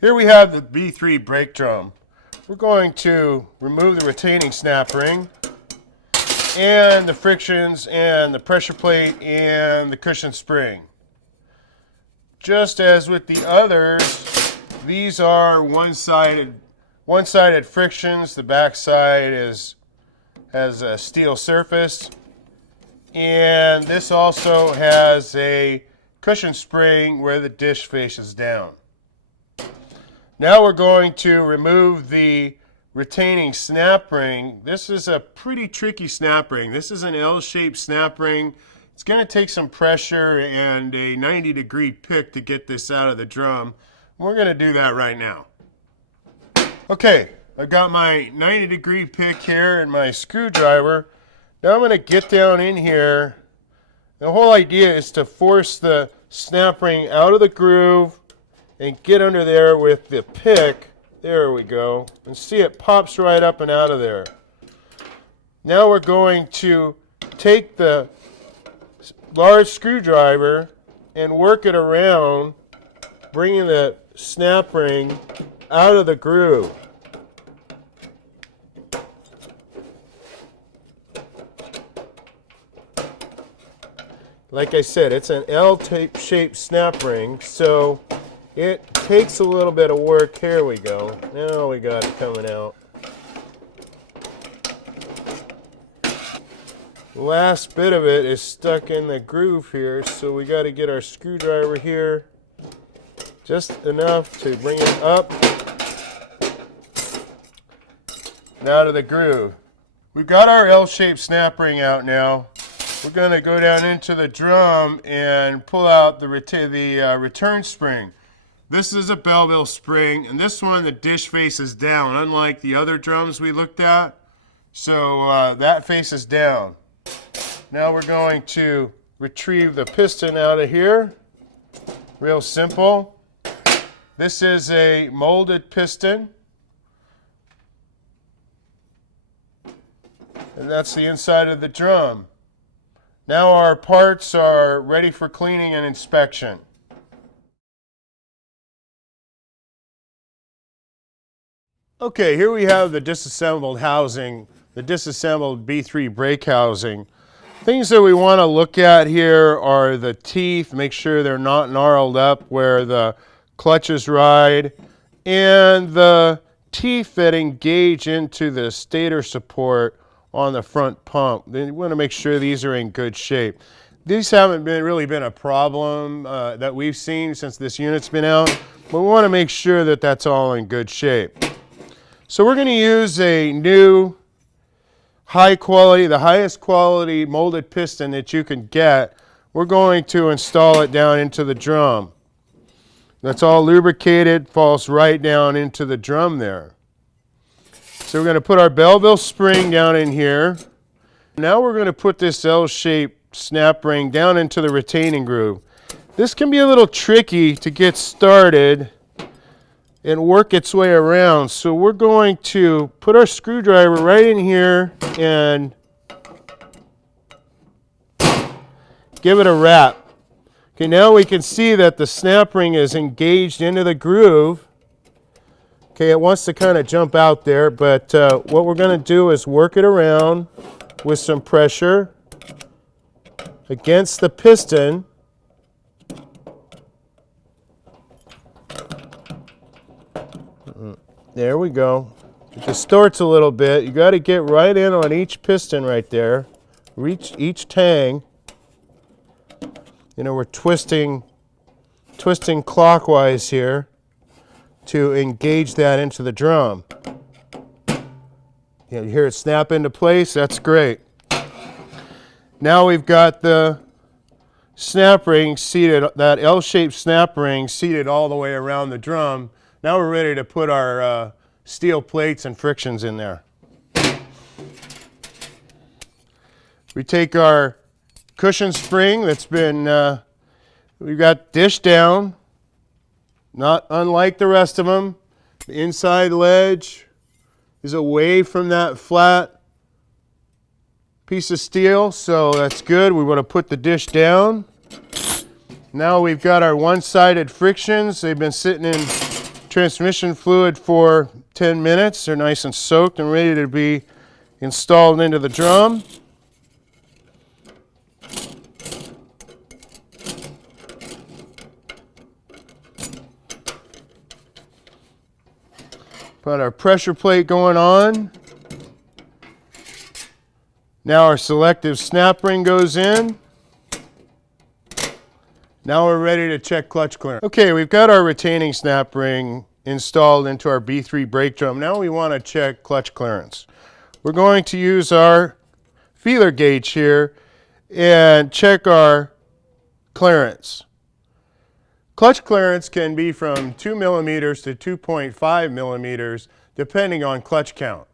Here we have the B3 brake drum. We're going to remove the retaining snap ring and the frictions and the pressure plate and the cushion spring. Just as with the others, these are one-sided frictions. The back side has a steel surface, and this also has a cushion spring where the dish faces down. Now we're going to remove the retaining snap ring. This is a pretty tricky snap ring. This is an L-shaped snap ring. It's going to take some pressure and a 90-degree pick to get this out of the drum. We're going to do that right now. Okay, I've got my 90-degree pick here and my screwdriver. Now I'm going to get down in here. The whole idea is to force the snap ring out of the groove and get under there with the pick. There we go. And see, it pops right up and out of there. Now we're going to take the large screwdriver and work it around, bringing the snap ring out of the groove. Like I said, it's an L-shaped snap ring, so it takes a little bit of work. Here we go. Now we got it coming out. The last bit of it is stuck in the groove here, so we got to get our screwdriver here just enough to bring it up and out of the groove. We've got our L-shaped snap ring out now. We're going to go down into the drum and pull out the return spring. This is a Belleville spring, and this one the dish faces down, unlike the other drums we looked at. So that faces down. Now we're going to retrieve the piston out of here. Real simple. This is a molded piston. And that's the inside of the drum. Now our parts are ready for cleaning and inspection. Okay, here we have the disassembled housing, the disassembled B3 brake housing. Things that we want to look at here are the teeth, make sure they're not gnarled up where the clutches ride, and the teeth that engage into the stator support on the front pump. Then you want to make sure these are in good shape. These haven't really been a problem that we've seen since this unit's been out, but we want to make sure that that's all in good shape. So we're going to use a new high quality, the highest quality molded piston that you can get. We're going to install it down into the drum. That's all lubricated, falls right down into the drum there. So we're going to put our Belleville spring down in here. Now we're going to put this L-shaped snap ring down into the retaining groove. This can be a little tricky to get started and work its way around. So we're going to put our screwdriver right in here and give it a wrap. Okay, now we can see that the snap ring is engaged into the groove. Okay, it wants to kind of jump out there, but what we're going to do is work it around with some pressure against the piston. There we go. It distorts a little bit. You got to get right in on each piston right there. Reach each tang. You know, we're twisting clockwise here to engage that into the drum. You hear it snap into place. That's great. Now we've got the snap ring seated, that L-shaped snap ring seated all the way around the drum. Now we're ready to put our steel plates and frictions in there. We take our cushion spring that's been, we've got dished down, not unlike the rest of them. The inside ledge is away from that flat piece of steel, so that's good. We want to put the dish down. Now we've got our one-sided frictions. They've been sitting in transmission fluid for 10 minutes. They're nice and soaked and ready to be installed into the drum. Got our pressure plate going on. Now our selective snap ring goes in. Now we're ready to check clutch clearance. Okay, we've got our retaining snap ring installed into our B3 brake drum. Now we want to check clutch clearance. We're going to use our feeler gauge here and check our clearance. Clutch clearance can be from 2 millimeters to 2.5 millimeters depending on clutch count.